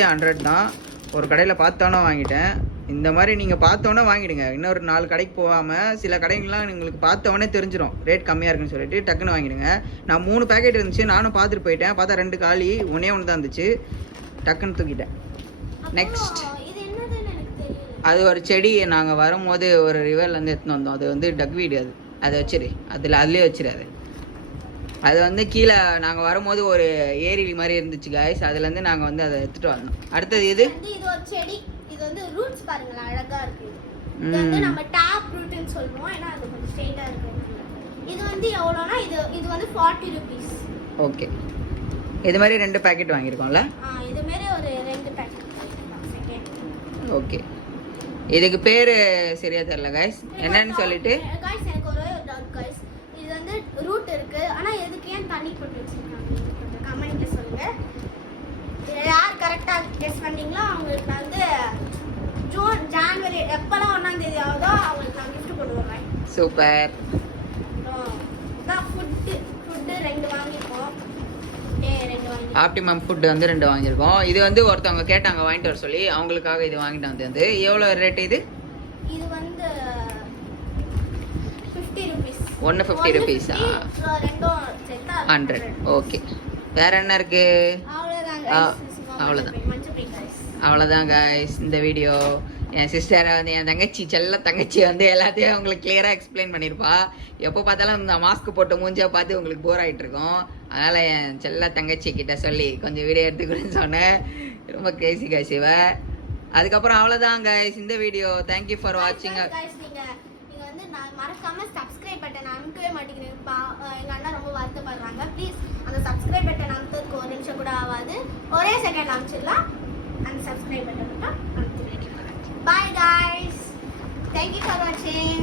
100 தான். ஒரு கடையில் பார்த்தோன்னே வாங்கிட்டேன். இந்த மாதிரி நீங்கள் பார்த்தோன்னே வாங்கிடுங்க. இன்னொரு 4 கடைக்கு போகாமல் சில கடைகள்லாம் உங்களுக்கு பார்த்தோன்னே தெரிஞ்சிடும் ரேட் கம்மியாக இருக்குன்னு சொல்லிட்டு டக்குன்னு வாங்கிடுங்க. நான் 3 பேக்கெட் இருந்துச்சு, நானும் பார்த்துட்டு போயிட்டேன். பார்த்தா 2 காலி, ஒன்றே தான் இருந்துச்சு. டக்குன்னு தூக்கிட்டேன். நெக்ஸ்ட் அது ஒரு செடி நாங்கள் வரும்போது ஒரு ரிவர்லேருந்து எடுத்துன்னு வந்தோம். அது வந்து டக் வீடு. அதை வச்சிரு, அதுலேயே வச்சிரு. அது வந்து கீழே நாங்கள் வரும்போது ஒரு ஏரி மாதிரி இருந்துச்சு காய்ஸ். அதுலேருந்து நாங்கள் வந்து அதை எடுத்துகிட்டு வந்தோம். அடுத்தது இது ஒரு செடி. இது வந்து ரூட்ஸ் பாருங்களா, அழகா இருக்கு. இது வந்து நம்ம டாப் ரூட்னு சொல்லுவோம். ஏன்னா அது கொஞ்சம் ஸ்ட்ரெயிட்டா இருக்கு. இது வந்து எவ்வளோனா இது வந்து 40 rupees. ஓகே, இது மாதிரி 2 பேக்கெட் வாங்கியிருக்கோம்ல. இது மாதிரி ஒரு 2 பேக்கெட். ஓகே, இதுக்கு பேர் சரியா தெரியல காய்ஸ், என்னன்னு சொல்லிட்டு. காய்ஸ் எனக்கு ஒரு டவுட் காய்ஸ். இது வந்து ரூட் இருக்கு, ஆனா எதுக்கு ஏன் தண்ணி போட்டு வச்சிருக்காங்க? கொஞ்சம் கமெண்ட்ல சொல்லுங்க. யார் கரெக்டா கெஸ் பண்ணீங்களோ அவங்களுக்கு நான் வந்து ஜனவரி எப்பலாம் 1ஆம் தேதி ஆகுதோ அவங்களுக்கு நான் gift போட்டு வரேன். சூப்பர். ஃபுட் 2 வாங்கிப்போம். ஆப்டிமம் ஃபுட் வந்து 2 வாங்கியிருக்கோம். இது வந்து ஒருத்தவங்க கேட்டாங்க வாங்கிட்டு வர சொல்லி, அவங்களுக்காக இது வாங்கிட்டு வந்து. எவ்வளோ ரேட் இது? இது வந்து 50 rupees. 150 rupees-ஆ? 100. ஓகே, வேற என்ன இருக்கு? அவ்வளோதான் காய்ஸ் இந்த வீடியோ. என் சிஸ்டரை வந்து என் தங்கச்சி, செல்ல தங்கச்சி வந்து எல்லாத்தையும் உங்களுக்கு கிளியராக எக்ஸ்பிளைன் பண்ணியிருப்பா. எப்போ பார்த்தாலும் இந்த மாஸ்க் போட்டு மூஞ்சா பார்த்து உங்களுக்கு போர் ஆகிட்டு இருக்கோம். அதனால் என் செல்ல தங்கச்சி கிட்ட சொல்லி கொஞ்சம் வீடியோ எடுத்துக்கணும்னு சொன்னேன். ரொம்ப கேசி காய்ச்சிவ. அதுக்கப்புறம் அவ்வளோதான் காய்ஸ் இந்த வீடியோ. தேங்க்யூ ஃபார் வாட்சிங். நீங்கள் வந்து நான் மறக்காம சப்ஸ்கிரைப் பட்டன் அமுக்கவே மாட்டேங்கிறேன். எங்கள் அண்ணா ரொம்ப வருத்தப்படுறாங்க. ப்ளீஸ் அந்த சப்ஸ்கிரைப் பட்டன் அமுக்கிறதுக்கு 1 நிமிஷம் கூட ஆகாது. ஒரே செகண்ட் அமுச்சிடலாம். அந்த சப்ஸ்கிரைப் பட்டன் மட்டும் அமுத்து. Bye guys. Thank you for watching.